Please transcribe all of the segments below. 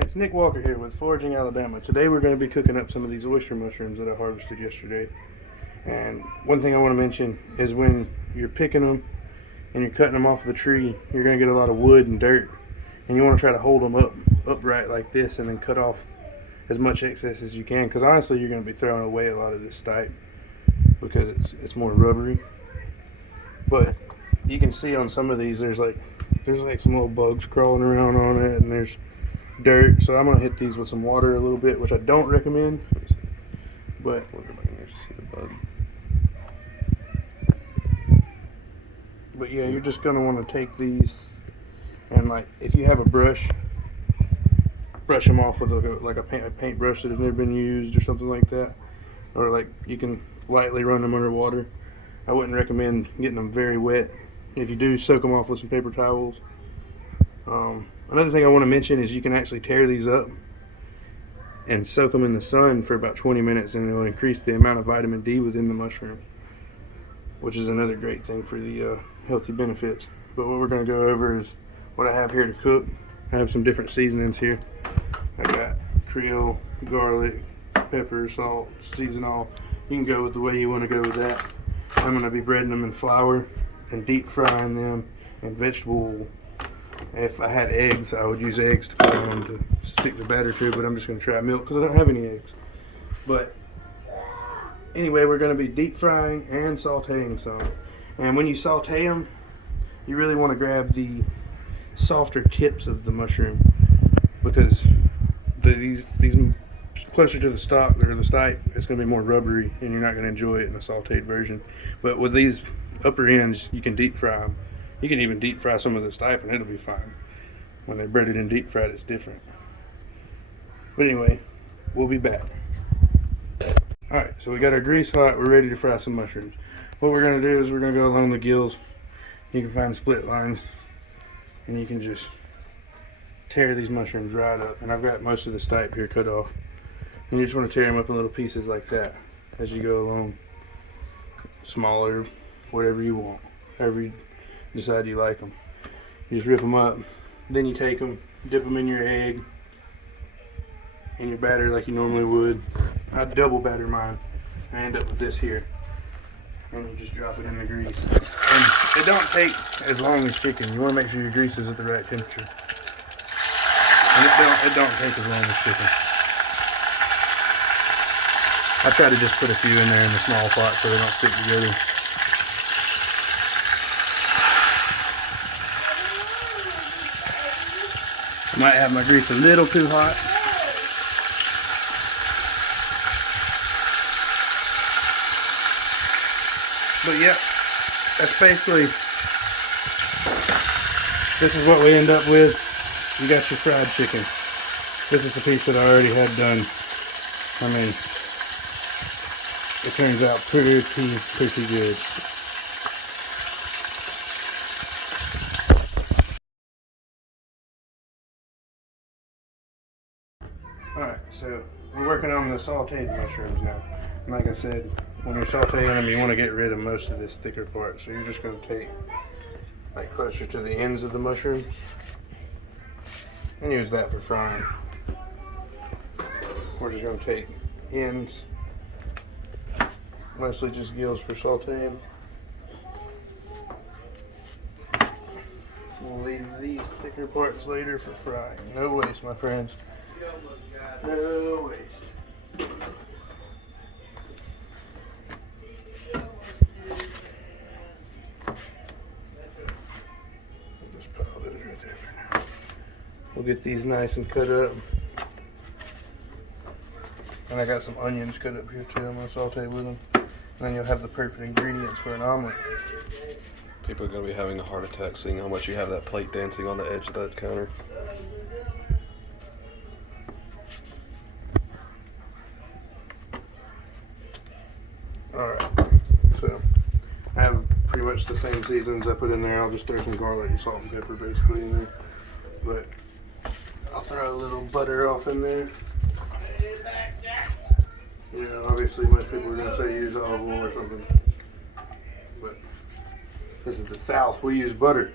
It's Nick Walker here with Foraging Alabama. Today we're going to be cooking up some of these oyster mushrooms that I harvested yesterday. And one thing I want to mention is when you're picking them and you're cutting them off the tree, you're going to get a lot of wood and dirt. And you want to try to hold them upright like this and then cut off as much excess as you can. Because honestly, you're going to be throwing away a lot of this stipe because it's more rubbery. But you can see on some of these there's like some little bugs crawling around on it, and there's dirt. So I'm gonna hit these with some water a little bit, which I don't recommend. But I wonder if I can actually see the bug. But yeah, you're just gonna want to take these and, like, if you have a brush them off with a paintbrush that has never been used or something like that, or like you can lightly run them under water. I wouldn't recommend getting them very wet. If you do, soak them off with some paper towels. Another thing I want to mention is you can actually tear these up and soak them in the sun for about 20 minutes, and it'll increase the amount of vitamin D within the mushroom, which is another great thing for the healthy benefits. But what we're going to go over is what I have here to cook. I have some different seasonings here. I got Creole, garlic, pepper, salt, season all. You can go with the way you want to go with that. I'm going to be breading them in flour and deep frying them in vegetable oil. If I had eggs, I would use eggs to put on to stick the batter to, but I'm just going to try milk because I don't have any eggs. But anyway, we're going to be deep frying and sauteing some. And when you saute them, you really want to grab the softer tips of the mushroom, because these closer to the stalk or the stipe, it's going to be more rubbery and you're not going to enjoy it in a sauteed version. But with these upper ends, you can deep fry them. You can even deep fry some of the stipe and it'll be fine. When they're breaded and deep fried, it's different. But anyway, we'll be back. Alright, so we got our grease hot. We're ready to fry some mushrooms. What we're going to do is we're going to go along the gills. You can find split lines and you can just tear these mushrooms right up. And I've got most of the stipe here cut off. And you just want to tear them up in little pieces like that as you go along. Smaller, whatever you want. However you decide you like them. You just rip them up. Then you take them, dip them in your egg, in your batter like you normally would. I double batter mine. I end up with this here. And you just drop it in the grease. And it don't take as long as chicken. You want to make sure your grease is at the right temperature. And it don't take as long as chicken. I try to just put a few in there in the small pot so they don't stick together. I might have my grease a little too hot. But yeah, that's basically, this is what we end up with. You got your fried chicken. This is a piece that I already had done. I mean, it turns out pretty good. Alright, so we're working on the sauteed mushrooms now. And like I said, when you're sauteing them, you want to get rid of most of this thicker part. So you're just going to take, like, closer to the ends of the mushrooms and use that for frying. We're just going to take ends, mostly just gills for sauteing. We'll leave these thicker parts later for frying. No waste, my friends. No waste. Just put all those right there for now. We'll get these nice and cut up. And I got some onions cut up here too. I'm going to saute with them. And then you'll have the perfect ingredients for an omelet. People are going to be having a heart attack seeing how much you have that plate dancing on the edge of that counter. Alright, so I have pretty much the same seasonings I put in there. I'll just throw some garlic and salt and pepper basically in there. But I'll throw a little butter off in there. You know, obviously most people are going to say use olive oil or something. But this is the South. We use butter.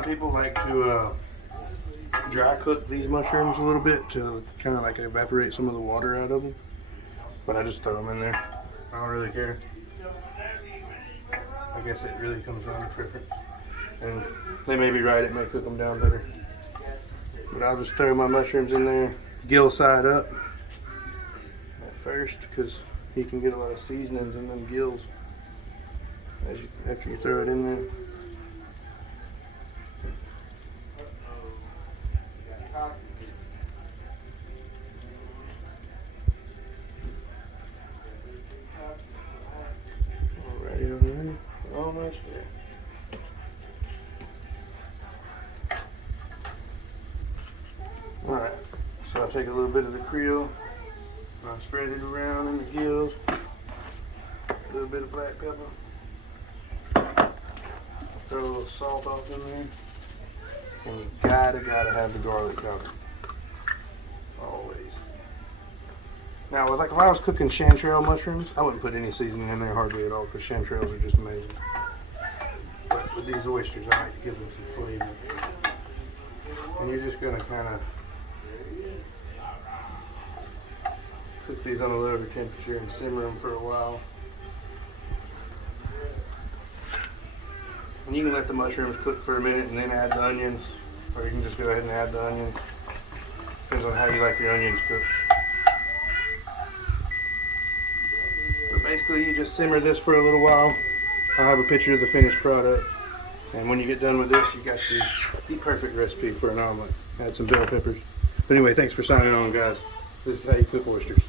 of people like to dry cook these mushrooms a little bit to kind of like evaporate some of the water out of them. But I just throw them in there. I don't really care. I guess it really comes down to preference. And they may be right, it may cook them down better. But I'll just throw my mushrooms in there, gill side up at first, because you can get a lot of seasonings in them gills after you throw it in there. Alrighty, almost there. Alright, so I take a little bit of the Creole, and I spread it around in the gills, a little bit of black pepper, throw a little salt off in there, and you gotta have the garlic powder, always. Now, like if I was cooking chanterelle mushrooms, I wouldn't put any seasoning in there hardly at all, because chanterelles are just amazing. But with these oysters, I like to give them some flavor. And you're just gonna kind of cook these on a lower temperature and simmer them for a while. And you can let the mushrooms cook for a minute and then add the onions, or you can just go ahead and add the onions. Depends on how you like your onions cooked. But basically you just simmer this for a little while. I'll have a picture of the finished product. And when you get done with this, you got the perfect recipe for an omelet. Add some bell peppers. But anyway, thanks for signing on, guys. This is how you cook oysters.